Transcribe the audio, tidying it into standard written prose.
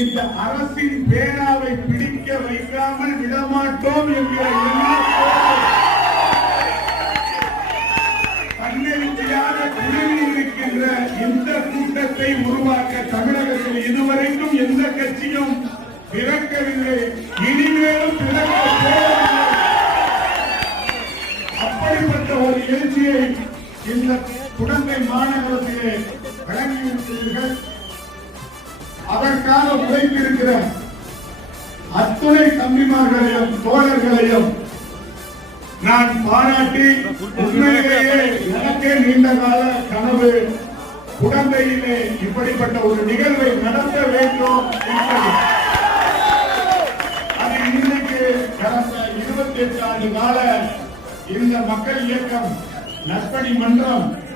இந்த அரசின் பேனாவை பிடிக்க வைக்காமல் விடமாட்டோம் என்கிற தன்னெழுச்சியாக குழுமி இருக்கின்ற இந்த கூட்டத்தை உருவாக்க தமிழகத்தில் இதுவரைக்கும் எந்த கட்சியும் பிறக்கவில்லை, இனிமேலும் பிறக்க போவதில்லை. அப்படிப்பட்ட ஒரு எழுச்சியை இந்த குடந்தை மாநகரத்திலே வழங்கியிருக்கிறீர்கள். அதற்காக உழைத்திருக்கிற அத்துணை தம்பிமார்களையும் தோழர்களையும் நான் பாராட்டி, உண்மையிலேயே எனக்கே நீண்ட கால கனவு குடந்தையிலே இப்படிப்பட்ட ஒரு நிகழ்வை நடத்த வேண்டும் என்பது. அது இன்றைக்கு கடந்த 28 ஆண்டு கால இந்த மக்கள் இயக்கம் நற்பணி மன்றம்